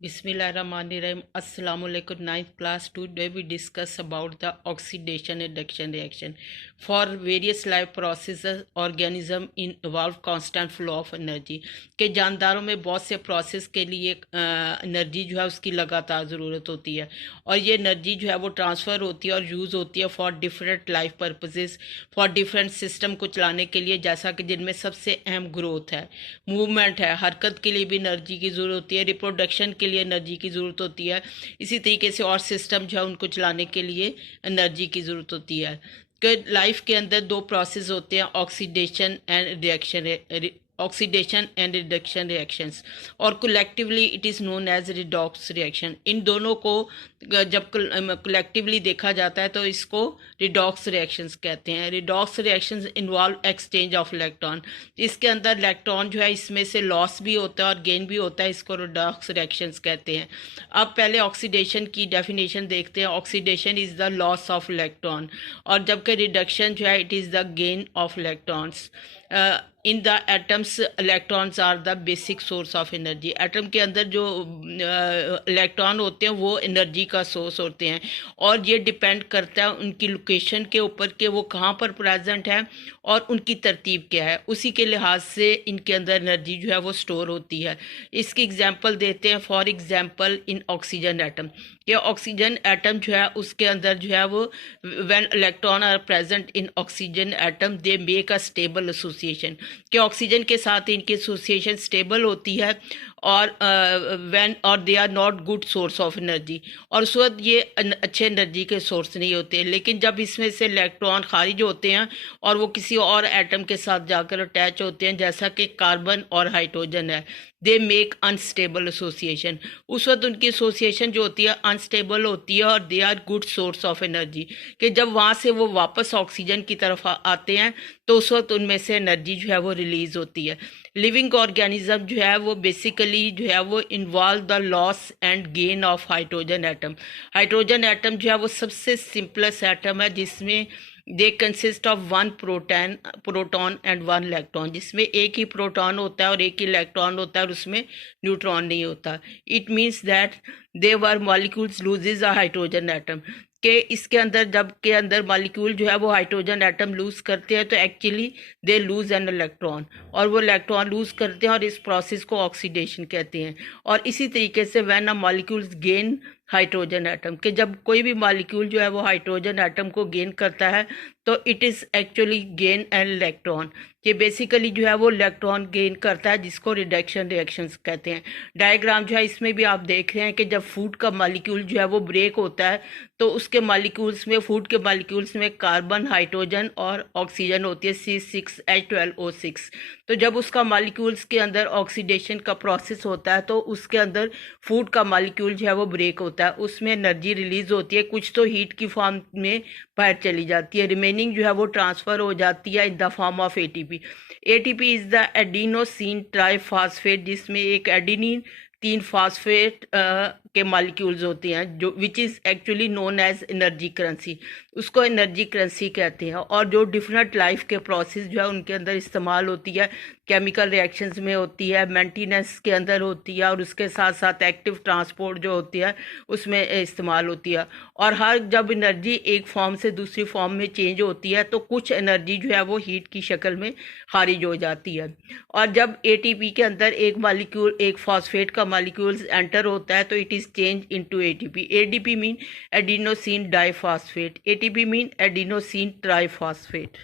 Bismillahirrahmanirrahim. Assalamu alaikum. Ninth class. Today we discuss about the oxidation reduction reaction. For various life processes, organism involve constant flow of energy. के जानदारों में बहुत से process के लिए energy जो है उसकी लगातार ज़रूरत होती है और ये एनर्जी जो है वो ट्रांसफ़र होती है और यूज़ होती है for different life purposes, for different system को चलाने के लिए, जैसा कि जिनमें सबसे अहम ग्रोथ है, मूवमेंट है, हरकत के लिए भी एनर्जी की ज़रूरत होती है, रिप्रोडक्शन के लिए एनर्जी की ज़रूरत होती है। इसी तरीके से और सिस्टम जो है उनको चलाने के लिए एनर्जी की ज़रूरत होती है। कि लाइफ के अंदर दो प्रोसेस होते हैं, oxidation and reaction, oxidation and reduction reactions, और collectively it is known as redox reaction. इन दोनों को जब कलेक्टिवली देखा जाता है तो इसको रिडॉक्स रिएक्शंस कहते हैं। Redox reactions involve exchange of electron. इसके अंदर इलेक्ट्रॉन जो है इसमें से लॉस भी होता है और गेन भी होता है, इसको रिडॉक्स रिएक्शंस कहते हैं। अब पहले ऑक्सीडेशन की डेफिनेशन देखते हैं। Oxidation is the loss of electron, और जबकि रिडक्शन जो है it is the gain of electrons. In the atoms electrons are the basic source of energy. Atom के अंदर जो इलेक्ट्रॉन होते हैं वो एनर्जी का सोर्स होते हैं, और ये डिपेंड करता है उनकी लोकेशन के ऊपर कि वो कहाँ पर प्रेजेंट है और उनकी तरतीब क्या है। उसी के लिहाज से इनके अंदर एनर्जी जो है वो स्टोर होती है। इसकी एग्जांपल देते हैं। For example in oxygen atom, कि ऑक्सीजन एटम जो है उसके अंदर जो है वो when electron are present in oxygen atom they make a stable association, कि ऑक्सीजन के साथ इनकी एसोसिएशन स्टेबल होती है, और व्हेन और they are not good source of energy, और उस वक्त ये अच्छे एनर्जी के सोर्स नहीं होते। लेकिन जब इसमें से इलेक्ट्रॉन खारिज होते हैं और वो किसी और एटम के साथ जाकर अटैच होते हैं, जैसा कि कार्बन और हाइड्रोजन है, दे मेक अनस्टेबल एसोसिएशन। उस वक्त उनकी एसोसिएशन जो होती है अनस्टेबल होती है, और they are good source of energy, कि जब वहाँ से वो वापस ऑक्सीजन की तरफ आते हैं तो उस वक्त उनमें से एनर्जी जो है वो रिलीज होती है। लिविंग ऑर्गेनिज्म जो है वो बेसिकली जो है वो involve the loss and gain of hydrogen atom. Hydrogen atom जो है वो सबसे सिंपलेस्ट एटम है, जिसमें they consist of one proton and one electron, जिसमें एक ही प्रोटॉन होता है और एक ही इलेक्ट्रॉन होता है, और उसमें न्यूट्रॉन नहीं होता। It means that they were molecules loses a hydrogen atom, के इसके अंदर जब के अंदर मॉलिक्यूल जो है वो हाइड्रोजन एटम लूज करते हैं तो actually they lose an electron, और वो इलेक्ट्रॉन लूज करते हैं, और इस प्रोसेस को ऑक्सीडेशन कहते हैं। और इसी तरीके से when a molecules gain hydrogen atom, के जब कोई भी मॉलिक्यूल जो है वो हाइड्रोजन एटम को गेन करता है तो it is actually gain an electron, कि बेसिकली जो है वो इलेक्ट्रॉन गेन करता है, जिसको रिडक्शन रिएक्शंस कहते हैं। डायग्राम जो है इसमें भी आप देख रहे हैं कि जब फूड का मॉलिक्यूल जो है वो ब्रेक होता है तो उसके मॉलिक्यूल्स में, फूड के मॉलिक्यूल्स में कार्बन, हाइड्रोजन और ऑक्सीजन होती है, C6H12O6। तो जब उसका मॉलिक्यूल्स के अंदर ऑक्सीडेशन का प्रोसेस होता है तो उसके अंदर फूड का मॉलिक्यूल जो है वो ब्रेक होता है, उसमें एनर्जी रिलीज होती है, कुछ तो हीट की फॉर्म में बाहर चली जाती है, रिमेनिंग जो है वो ट्रांसफ़र हो जाती है in the form of ATP. ATP is the adenosine triphosphate, जिसमें एक एडिनिन 3 फॉस्फेट के मॉलिक्यूल्स होते हैं, जो which is actually known as energy currency. उसको एनर्जी करेंसी कहते हैं। और जो डिफरेंट लाइफ के प्रोसेस जो है उनके अंदर इस्तेमाल होती है, केमिकल रिएक्शंस में होती है, मेंटेनेंस के अंदर होती है, और उसके साथ साथ एक्टिव ट्रांसपोर्ट जो होती है उसमें इस्तेमाल होती है। और हर जब एनर्जी एक फॉर्म से दूसरी फॉर्म में चेंज होती है तो कुछ एनर्जी जो है वो हीट की शक्ल में खारिज हो जाती है। और जब एटीपी के अंदर एक मॉलिक्यूल, एक फॉस्फेट का मॉलिक्यूल एंटर होता है तो it is change into ATP. ADP mean adenosine diphosphate, ATP mean adenosine triphosphate.